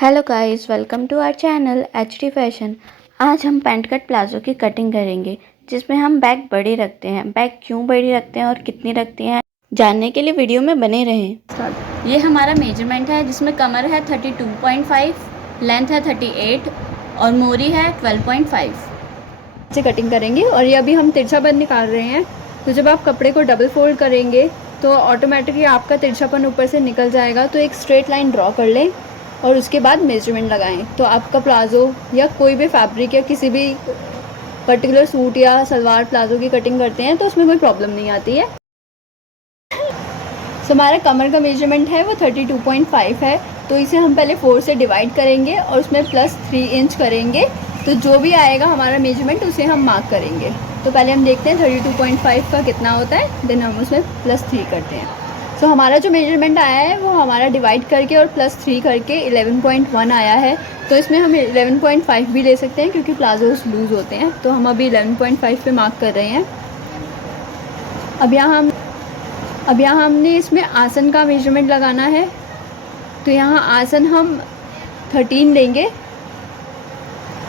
Hello guys, welcome to our channel HD fashion. आज हम pant cut palazzo की cutting करेंगे, जिसमें हम बैक बड़ी रखते हैं। बैक क्यों बड़ी रखते हैं और कितनी रखते हैं, जानने के लिए वीडियो में बने रहें। ये हमारा मेजरमेंट है, जिसमें कमर है 32.5, लेंथ है 38 और मोरी है 12.5 से कटिंग करेंगे। और ये अभी हम तिरछापन निकाल रहे हैं। तो जब आप कपड़े को डबल फोल्ड करेंगे तो ऑटोमेटिकली आपका तिरछापन ऊपर से निकल जाएगा। तो एक स्ट्रेट लाइन ड्रॉ कर लें और उसके बाद मेजरमेंट लगाएं। तो आपका प्लाजो या कोई भी फैब्रिक या किसी भी पर्टिकुलर सूट या सलवार प्लाजो की कटिंग करते हैं तो उसमें कोई प्रॉब्लम नहीं आती है। तो हमारा कमर का मेजरमेंट है वो 32.5 है। तो इसे हम पहले 4 से डिवाइड करेंगे और उसमें +3 इंच करेंगे। तो जो भी आएगा हमारा मेजरमेंट उसे हम मार्क करेंगे। तो पहले हम देखते हैं 32.5 का कितना होता है, देन हम उसमें +3 करते हैं। तो हमारा जो मेजरमेंट आया है वो हमारा डिवाइड करके और +3 करके 11.1 आया है। तो इसमें हम 11.5 भी ले सकते हैं क्योंकि प्लाजोस लूज़ होते हैं। तो हम अभी 11.5 पे मार्क कर रहे हैं। अब यहाँ हमने इसमें आसन का मेजरमेंट लगाना है। तो यहाँ आसन हम 13 लेंगे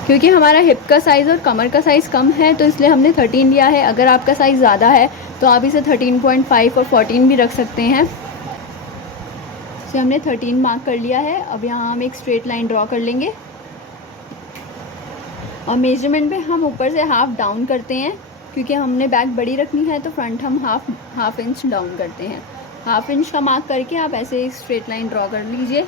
क्योंकि हमारा हिप का साइज़ और कमर का साइज़ कम है, तो इसलिए हमने 13 लिया है। अगर आपका साइज़ ज़्यादा है तो आप इसे 13.5 और 14 भी रख सकते हैं। इसे हमने 13 मार्क कर लिया है। अब यहाँ हम एक स्ट्रेट लाइन ड्रॉ कर लेंगे और मेजरमेंट पे हम ऊपर से हाफ डाउन करते हैं क्योंकि हमने बैक बड़ी रखनी है। तो फ्रंट हम हाफ इंच डाउन करते हैं। हाफ इंच का मार्क करके आप ऐसे एक स्ट्रेट लाइन ड्रॉ कर लीजिए।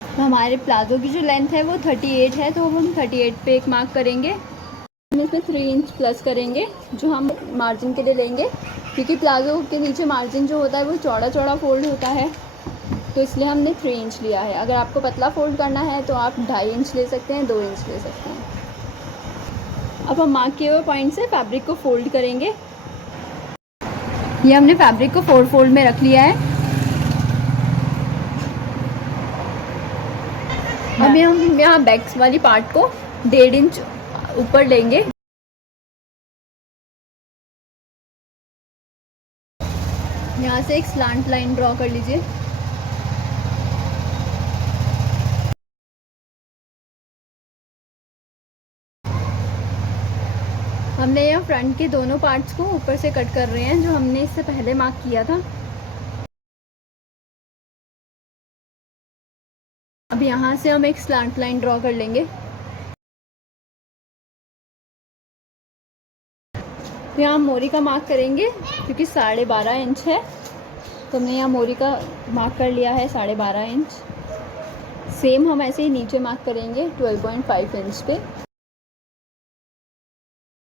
तो हमारे प्लाजो की जो लेंथ है वो 38 है, तो हम 38 पे एक मार्क करेंगे। हम इसमें 3 इंच प्लस करेंगे जो हम मार्जिन के लिए लेंगे, क्योंकि प्लाजो के नीचे मार्जिन जो होता है वो चौड़ा चौड़ा फोल्ड होता है। तो इसलिए हमने 3 इंच लिया है। अगर आपको पतला फोल्ड करना है तो आप 2.5 इंच ले सकते हैं, 2 इंच ले सकते हैं। अब हम मार्क किए हुए पॉइंट से फैब्रिक को फोल्ड करेंगे। ये हमने फैब्रिक को 4 फोल्ड में रख लिया है। अभी हम यहाँ बैक वाली पार्ट को 1.5 इंच ऊपर लेंगे। यहाँ से एक स्लांट लाइन ड्रॉ कर लीजिए। हमने यहाँ फ्रंट के दोनों पार्ट्स को ऊपर से कट कर रहे हैं जो हमने इससे पहले मार्क किया था। अब यहाँ से हम एक स्लांट लाइन ड्रॉ कर लेंगे। तो यहाँ मोरी का मार्क करेंगे क्योंकि 12.5 इंच है। तो हमने यहाँ मोरी का मार्क कर लिया है 12.5 इंच। सेम हम ऐसे ही नीचे मार्क करेंगे 12.5 इंच पे।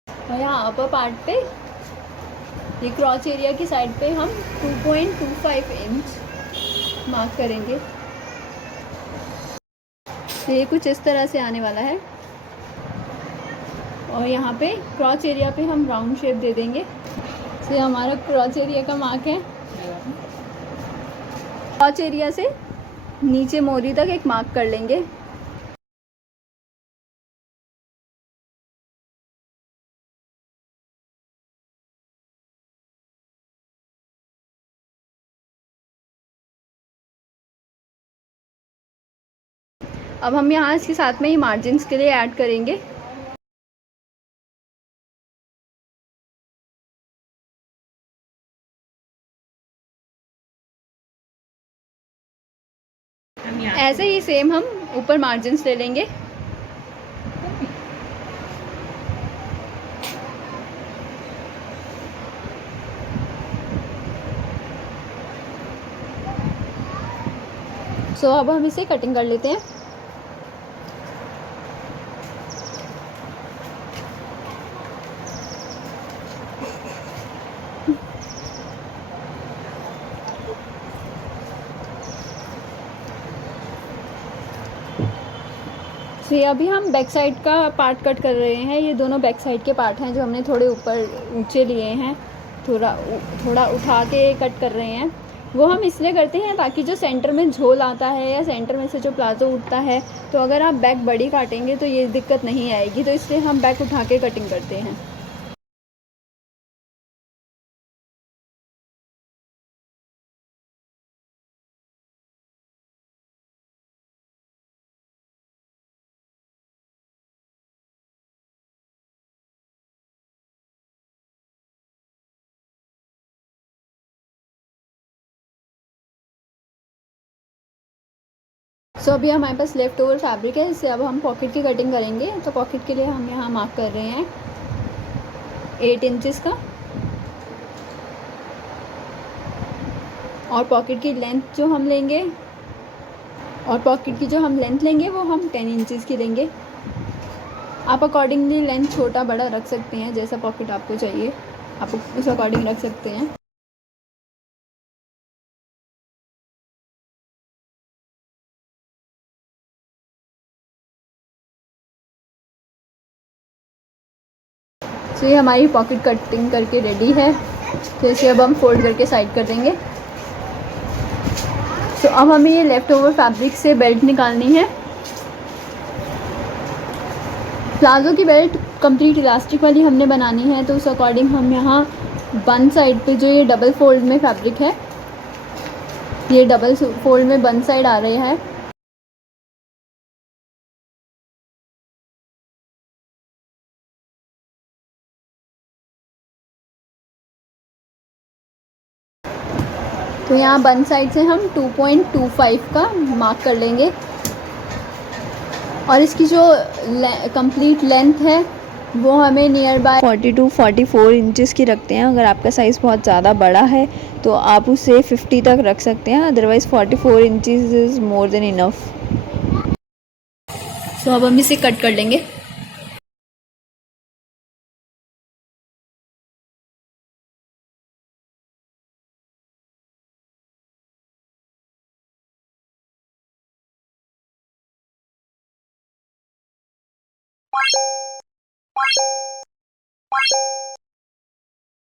और यहाँ अपर पार्ट पे ये क्रॉच एरिया की साइड पे हम 2.25 इंच मार्क करेंगे। तो ये कुछ इस तरह से आने वाला है। और यहाँ पे क्रॉच एरिया पे हम राउंड शेप दे देंगे। तो हमारा क्रॉच एरिया का मार्क है। क्रॉच एरिया से नीचे मोरी तक एक मार्क कर लेंगे। अब हम यहाँ इसके साथ में ही मार्जिन्स के लिए ऐड करेंगे। ऐसे ही सेम हम ऊपर मार्जिन्स ले लेंगे। सो अब हम इसे कटिंग कर लेते हैं। तो ये अभी हम बैक साइड का पार्ट कट कर रहे हैं। ये दोनों बैक साइड के पार्ट हैं जो हमने थोड़े ऊपर ऊंचे लिए हैं। थोड़ा उठा के कट कर रहे हैं। वो हम इसलिए करते हैं ताकि जो सेंटर में झोल आता है या सेंटर में से जो प्लाजो उठता है, तो अगर आप बैक बड़ी काटेंगे तो ये दिक्कत नहीं आएगी। तो इसलिए हम बैक उठा के कटिंग करते हैं। सो अभी हमारे पास लेफ़्ट ओवर फैब्रिक है, इससे अब हम पॉकेट की कटिंग करेंगे। तो पॉकेट के लिए हम यहाँ मार्क कर रहे हैं 8 इंचज़ का, और पॉकेट की लेंथ जो हम लेंगे वो हम 10 इंचज़ की लेंगे। आप अकॉर्डिंगली लेंथ छोटा बड़ा रख सकते हैं, जैसा पॉकेट आपको चाहिए आप उस अकॉर्डिंग रख सकते हैं। तो ये हमारी पॉकेट कटिंग करके रेडी है। तो इसे अब हम फोल्ड करके साइड कर देंगे। तो अब हमें ये लेफ़्ट ओवर फैब्रिक से बेल्ट निकालनी है। प्लाज़ो की बेल्ट कंप्लीट इलास्टिक वाली हमने बनानी है, तो उस अकॉर्डिंग हम यहाँ बन साइड पे जो ये डबल फोल्ड में फैब्रिक है, ये डबल फोल्ड में बन साइड आ रही है, तो यहाँ बन साइड से हम 2.25 का मार्क कर लेंगे। और इसकी जो कंप्लीट लेंथ है वो हमें नियर बाय 40 to 44 इंचज़ की रखते हैं। अगर आपका साइज़ बहुत ज़्यादा बड़ा है तो आप उसे 50 तक रख सकते हैं, otherwise 44 inches is more than enough. तो अब हम इसे कट कर लेंगे।